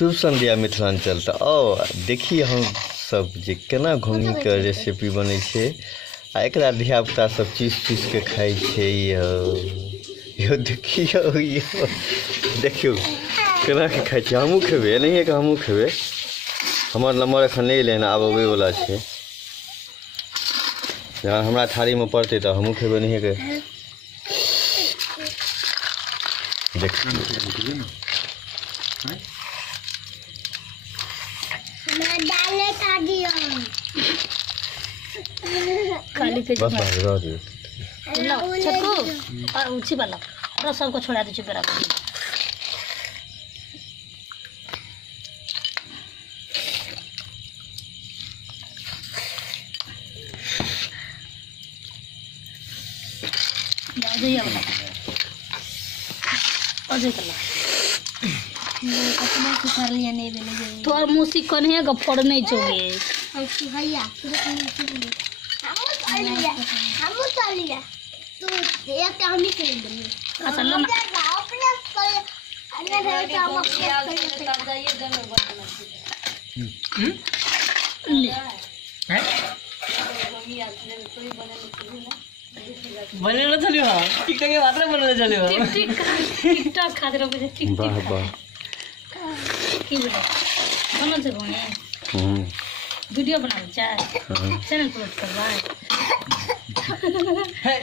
शुभ संध्या मिथिलांचल। तो आओ देखिए हम सब जे केना घुमी के रेसिपी बनै छै आ एकरा धियापुता सब चीज के खाइ छै। यो देखियो केना के खाइ छै। हमहूँ खेबै, एनाहिए के हमहूँ खेबै। हमर नंबर एखन नहीं लेना, आब अबैवला छै। जहन हमरा थारीमे पड़तै तऽ हमहूँ खेबै एनाहिए के। देखियो खाली पे बस रह दे लो चक्कू और ऊंची वाला और सबको छोड़ा दीजिए बराबर। जाइए वाला और देख लो अपना सिखा लिया नहीं बेले तो और मूसी कौन है का फोड़ नहीं चोगे हम भैया हम चल लिया तू एक हम ही खेल देंगे अच्छा लो ना अपने अन्य घर का हम तब जाइए दोनों ले हैं बने ना चलियो। हां टिकटॉक के बात में बने चलियो। टिकटॉक खातिर पे टिकटॉक वाह वाह की बोले बना से बने वीडियो बना चाहे चैनल अपलोड करवा है।